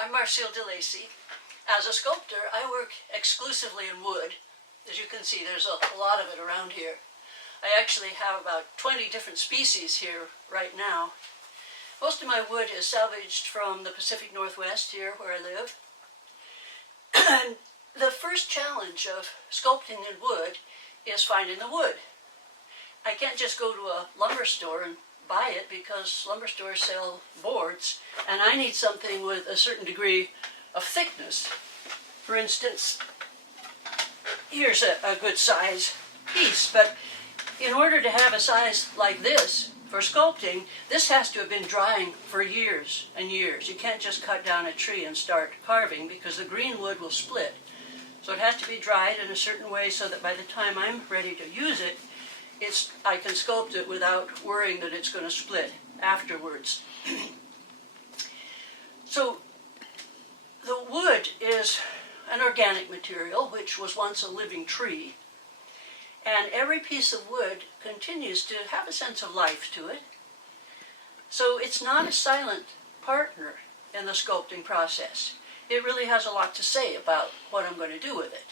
I'm Marceil DeLacy. As a sculptor, I work exclusively in wood. As you can see, there's a lot of it around here. I actually have about 20 different species here right now. Most of my wood is salvaged from the Pacific Northwest here where I live. And the first challenge of sculpting in wood is finding the wood. I can't just go to a lumber store and buy it because lumber stores sell boards, and I need something with a certain degree of thickness. For instance, here's a good size piece, but in order to have a size like this for sculpting, this has to have been drying for years and years. You can't just cut down a tree and start carving because the green wood will split. So it has to be dried in a certain way so that by the time I'm ready to use it, I can sculpt it without worrying that it's going to split afterwards. So the wood is an organic material which was once a living tree, and every piece of wood continues to have a sense of life to it. So it's not a silent partner in the sculpting process. It really has a lot to say about what I'm going to do with it.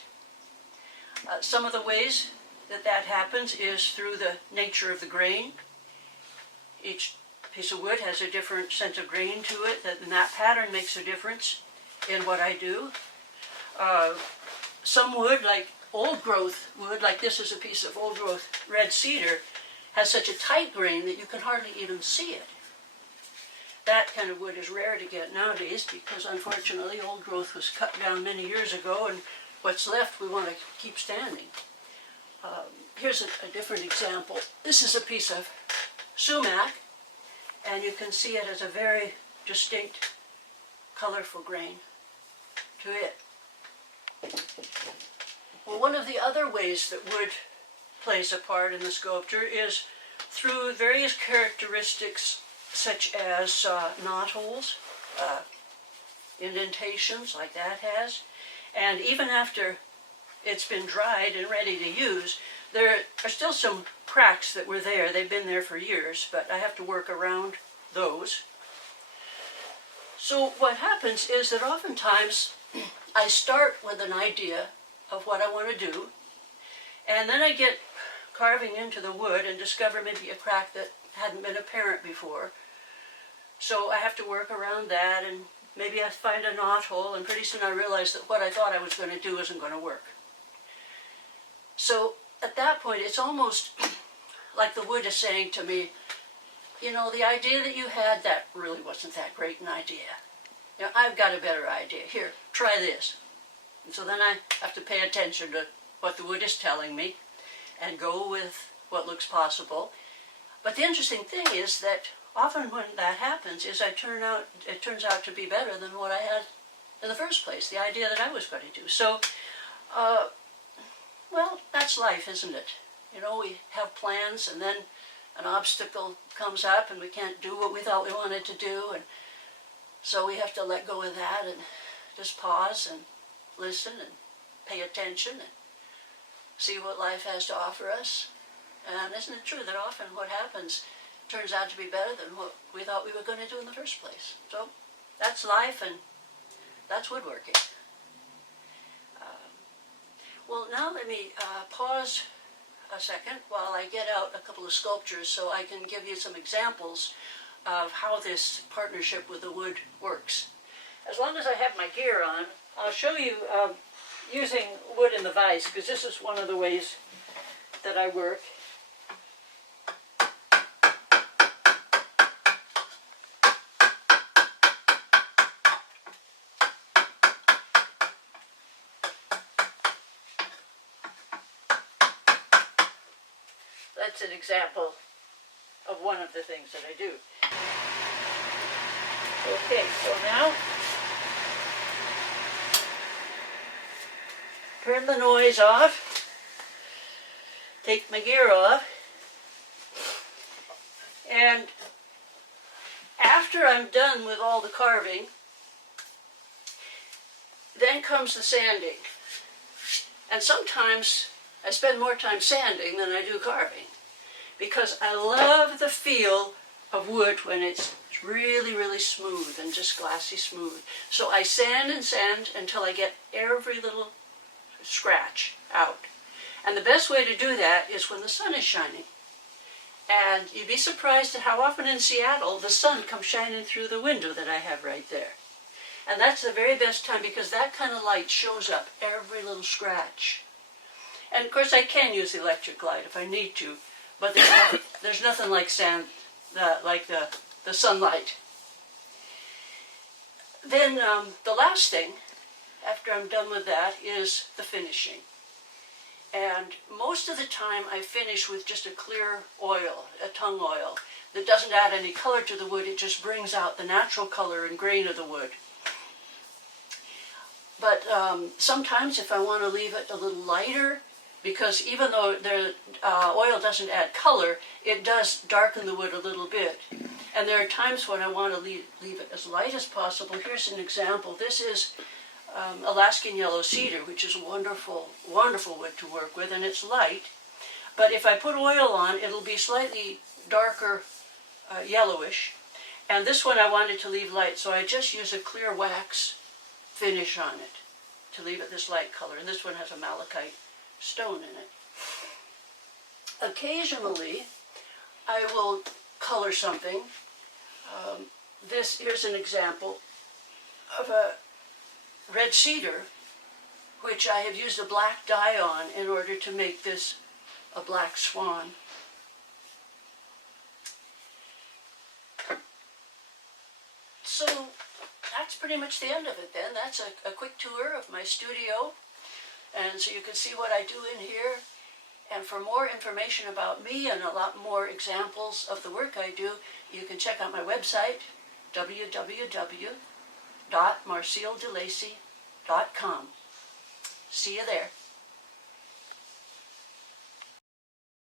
Some of the ways that happens is through the nature of the grain. Each piece of wood has a different sense of grain to it, and that pattern makes a difference in what I do. Some wood, like old growth wood, like this is a piece of old growth red cedar, has such a tight grain that you can hardly even see it. That kind of wood is rare to get nowadays because unfortunately old growth was cut down many years ago, and what's left we want to keep standing. Here's a different example. This is a piece of sumac, and you can see it has a very distinct, colorful grain to it. Well, one of the other ways that wood plays a part in the sculpture is through various characteristics such as knot holes, indentations like that has, and even after it's been dried and ready to use, there are still some cracks that were there. They've been there for years, but I have to work around those. So what happens is that oftentimes I start with an idea of what I want to do, and then I get carving into the wood and discover maybe a crack that hadn't been apparent before. So I have to work around that, and maybe I find a knot hole, and pretty soon I realize that what I thought I was going to do isn't going to work. So at that point, it's almost like the wood is saying to me, you know, the idea that you had, that really wasn't that great an idea. You know, I've got a better idea. Here, try this. And so then I have to pay attention to what the wood is telling me and go with what looks possible. But the interesting thing is that often when that happens is it turns out to be better than what I had in the first place, the idea that I was going to do. So, well, that's life, isn't it? You know, we have plans and then an obstacle comes up and we can't do what we thought we wanted to do, and so we have to let go of that and just pause and listen and pay attention and see what life has to offer us. And isn't it true that often what happens turns out to be better than what we thought we were going to do in the first place? So that's life, and that's woodworking. Well, now let me pause a second while I get out a couple of sculptures so I can give you some examples of how this partnership with the wood works. As long as I have my gear on, I'll show you using wood in the vise, because this is one of the ways that I work. That's an example of one of the things that I do. Okay, so now turn the noise off, take my gear off, and after I'm done with all the carving, then comes the sanding. And sometimes I spend more time sanding than I do carving, because I love the feel of wood when it's It's really, really smooth and just glassy smooth. So I sand and sand until I get every little scratch out. And the best way to do that is when the sun is shining. And you'd be surprised at how often in Seattle the sun comes shining through the window that I have right there. And that's the very best time because that kind of light shows up every little scratch. And of course I can use the electric light if I need to, but there's nothing like the sunlight. Then the last thing, after I'm done with that, is the finishing. And most of the time I finish with just a clear oil, a tung oil, that doesn't add any color to the wood. It just brings out the natural color and grain of the wood. But sometimes if I want to leave it a little lighter, because even though the oil doesn't add color, it does darken the wood a little bit. And there are times when I want to leave it as light as possible. Here's an example. This is Alaskan yellow cedar, which is a wonderful, wonderful wood to work with, and it's light. But if I put oil on, it'll be slightly darker yellowish. And this one I wanted to leave light, so I just use a clear wax finish on it to leave it this light color. And this one has a malachite stone in it. Occasionally, I will color something. Here's an example of a red cedar, which I have used a black dye on in order to make this a black swan. So that's pretty much the end of it then. That's a quick tour of my studio. And so you can see what I do in here. And for more information about me and a lot more examples of the work I do, you can check out my website, www.marceildelacy.com. See you there.